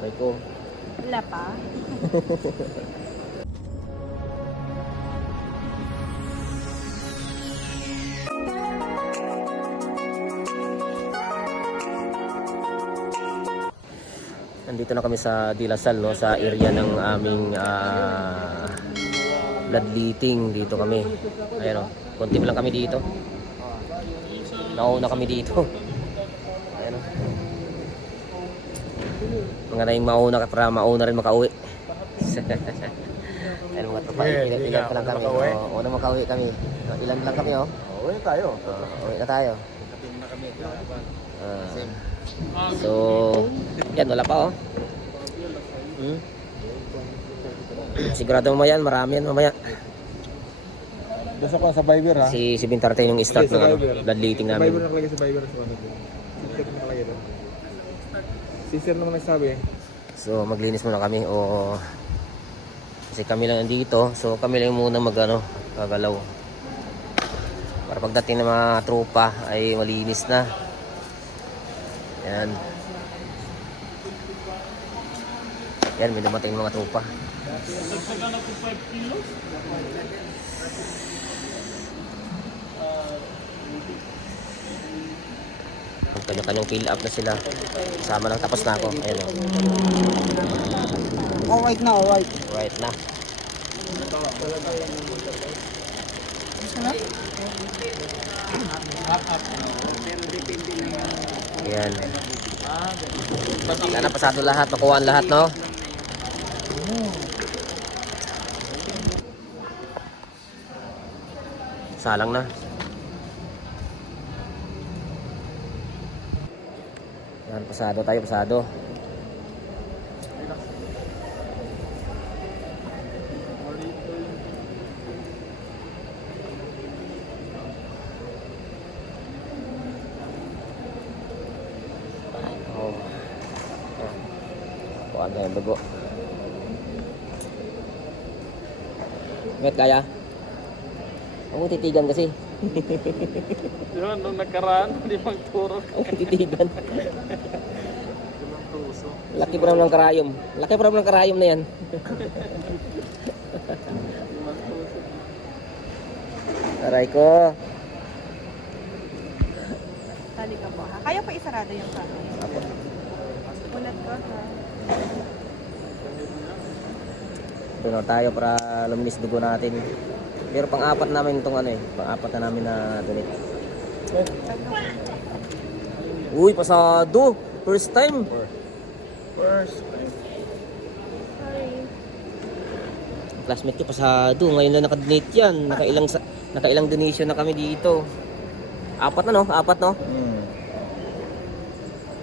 Aray ko. Wala pa. Nandito na kami sa Dilasal, no, sa area ng aming bloodletting. Dito kami. Ayan, oh. Konti lang kami dito. Nauna kami dito. Ayan, oh. Mga na yung mauna para mauna rin makauwi. Ayan mga tropa, ilan pa lang kami. Una makauwi kami. Ilan lang kami, oh. Uwi na tayo. Uwi na tayo. So, yan, wala pa, oh. Sigurado mamaya, marami yan mamaya. Basta pa sa Viber ha. Si Bintarte yung start ng ano, bloodletting namin. Viber nakalagay sa Viber sa ano. Sister nakalagay doon. Sister naman nagsabi. So, maglinis muna kami o kasi kami lang nandito. So, kami lang muna magano, gagalaw. Para pagdating ng mga tropa ay malinis na. Yan. Yan, may dumating mga tropa. Kanya-kanyang fill up na sila. Sama lang, tapos na ako. Ayan, oh. Alright na, alright. Right na. Ayan. Sana pasado lahat, makuhaan lahat, no? Salang na. Yan, pasado tayo, pasado. Oh. Kuhaan tayo yung dugo. Ngat kaya? Ako titigan kasi. Yun, nung nagkaraan, hindi magturo. Ako titigan. Laki pa naman ng karayom. Laki pa naman ng karayom na yan. Aray ko. Tali ka po ha. Kaya pa isarado yung kami. Apo. Ulat ko ha. Doon na tayo para luminis dugo natin. Pero pang-apat namin itong ano eh. Pang-apat na namin na donate. Uy, pasado. First time. First time. Sorry. Classmate ko pasado. Ngayon lang nakadonate yan. Nakailang donation na kami dito. Apat na no? Apat no?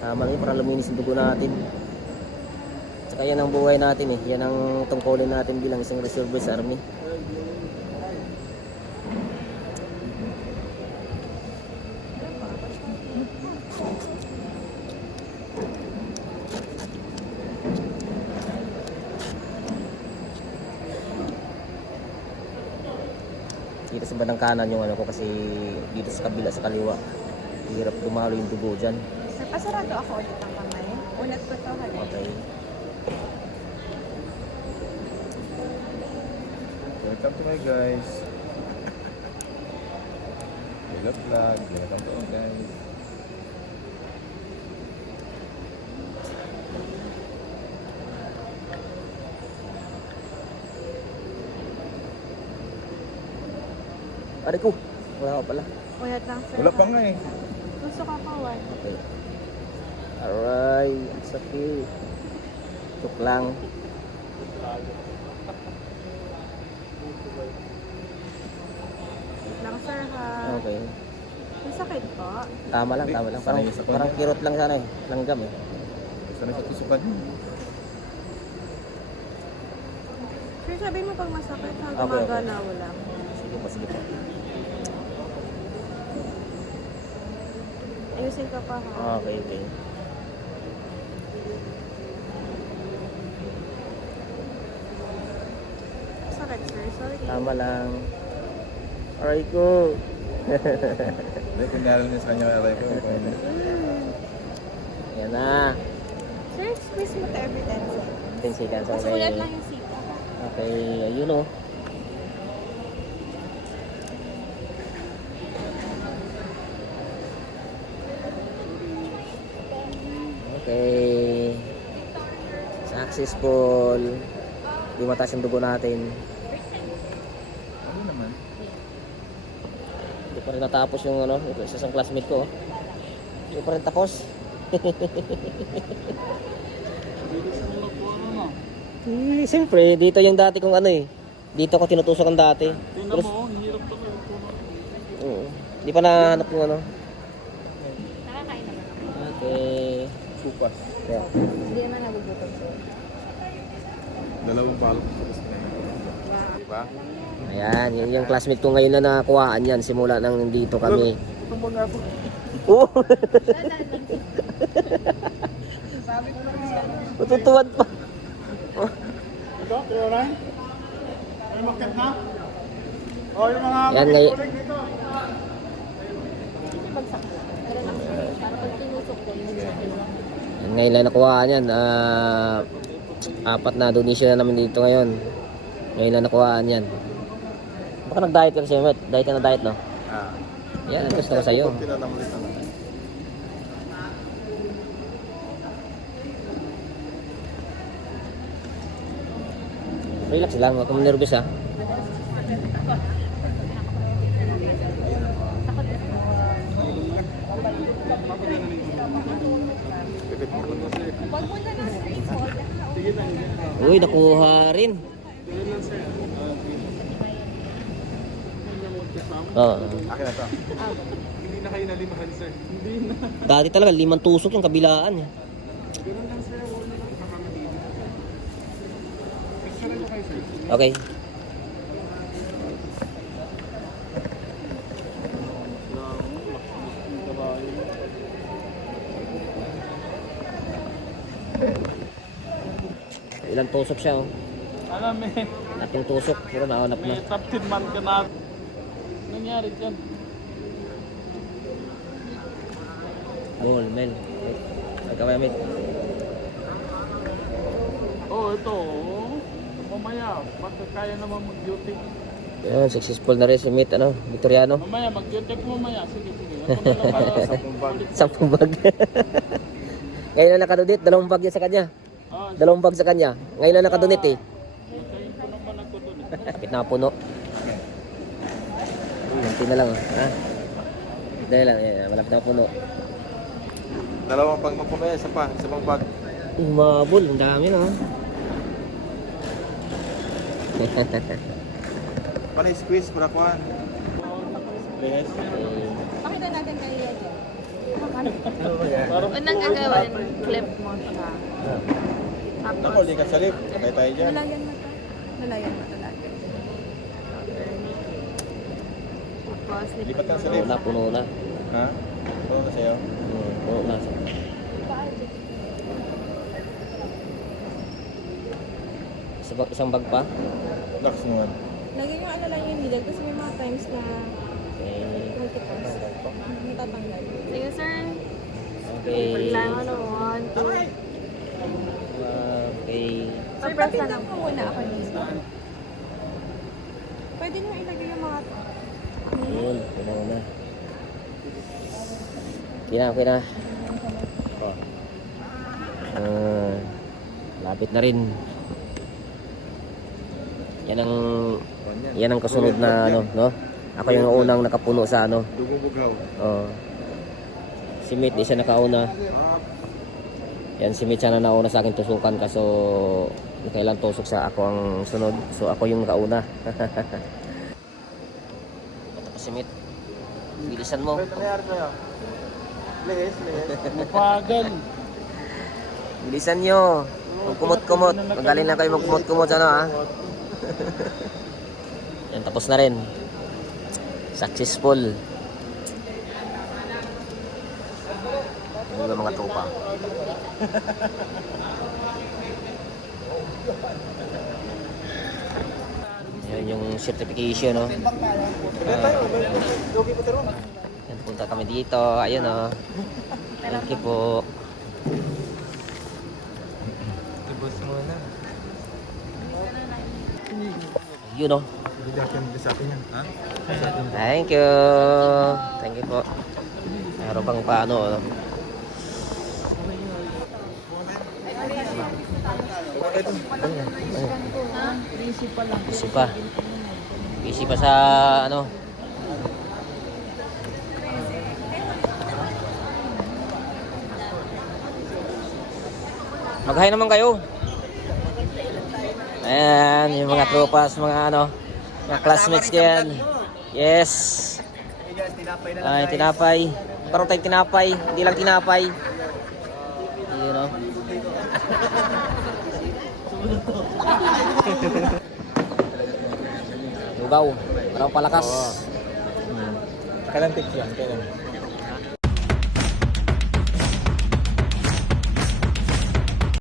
Tama rin para luminis yung dugo natin. Tsaka yan ang buhay natin eh. Yan ang tungkulin natin bilang isang reservist army. Dito sa bandang kanan yung ano ko kasi dito sa kabila sa kaliwa hirap dumalo yung dugo dyan. Sir, pasarado ako ulit ang kamay. Ulat ko to ha. Okay. Welcome to my guys. Hello vlog. Welcome to all guys. Aray ko, wala ka pala. Ulat lang sir. Wala pa nga eh. Gusto ka kawan. Okay. Aray, ang sakit. Tuk lang. Wait lang sir ha. Okay. Ang sakit po. Tama lang. Sanay sa Parang kirot lang sana eh. Langgam eh. Sana sa tusukan yun. Sir, sabi mo pag masakit ha. Okay, Gumagalaw lang. Sige po, sige po. Ayusin ka pa ha. Okay, okay. Sakit sir, sorry. Tama lang. Aray ko. Hindi, kunyari niya sa kanya aray ko. Yan na. Sir, squeeze mo to every time. 10 seconds. Okay. Sulat lang yung sita. Okay, ayun o. Okay. Successful. Di mataas yung dugo natin. Ano naman? Hindi pa rin natapos yung ano, yung isang classmate ko. Hindi pa rin tapos. Siyempre, dito yung dati kong ano eh. Dito ko tinutusok ang dati. Tingnan mo, hirap to. Oo. Hindi pa nahanap yung ano. Nakakain naman ako. Okay. Supas. Yeah. Hindi naman nagugutom ko. Dalawang palok sa kusina. Diba? Ayan, yung classmate ko ngayon na nakuhaan yan. Simula nang nandito kami. Ito mo nga po. Oo! Sabi ko lang siya. Matutuwad pa. Ito, Kuya Ryan? Ay, makat na? O, yung mga Yan ngayon. dito. Para pag tinusok ko, yung Yan ngayon lang nakuhaan yan. Apat na donation na namin dito ngayon. Ngayon lang nakuhaan yan. Baka nag-diet ka kasi, Met. Diet ka na diet, no? Ah. Yan, ang gusto ko sa'yo. Tinanamulit naman. Relax lang, huwag kang nervous ha. Pipit mo ko na sir. Pag punta ng street food, Uy, nakuha rin. Oo. Akin na to. Hindi na kayo nalimahan sir. Hindi na. Dati talaga, 5 tusok yung kabilaan. Ganun lang sir. Huwag na lang kakamali. Picture mo kayo sir. Okay. Ilang tusok siya, oh. Alam eh. Ating tusok, pero nahanap na. May top 10 man ka na. Nangyari dyan. Ball, Mel. Ay, kaway, Mel. Oh, ito. Mamaya, baka kaya naman mag-duty. Yan, successful na rin si Mit, ano, Victoriano. Mamaya, mag-duty ko mamaya. Sige, sige. Ako na lang para sa pumbag. 10 bag. Ngayon lang nakadunit, 2 bag yan sa kanya. Ah, 2 bag sa kanya. Ngayon lang nakadunit eh. hintayin ko naman nagtutuloy. Kapit na puno. Kunti na lang, oh. Ha? Kunti na lang, yan, malapit na puno. Dalawang pang magpapaya, isa pa, isa pang bag. Umabol, ang dami na. Panay squeeze, para kuhan. Yes. pakita natin kayo yan. Parang Unang gagawin, clip mo siya. Ako, di ka salip. Patay tayo dyan. Nalayan mo to. Nalayan mo to lagi. Tapos, Lipat ka sa Puno lift. na, puno na. Ha? Ito na sa'yo. Puno na. Isang bag pa? Dax naman. lagyan yung ano lang yung needle kasi may mga times na Okay. multiples. Natatanggal. Sige, sir. Okay. Kailangan ng 1, 2. Okay. Sir, papitan mo muna ako dito. Pwede nyo ilagay yung mga... Yun, puno na. Okay na, okay na. Oh. Lapit na rin. Yan ang kasunod na ano, no? Ako yung unang nakapuno sa ano. Dugong bughaw. Oh. Si Mate, di siya nakauna. Yan, si Mate siya na nauna sa akin tusukan kaso kailan tusok sa ako ang sunod. So ako yung nakauna. Ito pa si Mate. Bilisan mo. Ano nangyari sa'yo? Lihis, lihis. Mapagal. Bilisan nyo. Magkumot-kumot. Magaling lang kayo magkumot-kumot sa ano ha. Yan, tapos na rin. Successful. Ano ba mga tropa? Yan yung certification, no? Yan, punta kami dito. Ayun, oh. Thank you po. Tubos muna. Yun oh. Hindi akin sa akin yan. Ha? Thank you. Thank you po. Meron pang paano. Oh. Busy pa. Busy pa sa ano. Mag-hi naman kayo. Ayan, yung mga tropas, mga ano, mga classmates diyan. Yes. Ay, tinapay. Parang tayong tinapay, hindi lang tinapay. You know. Lugaw, parang palakas. Kailan tips yan? Kailan?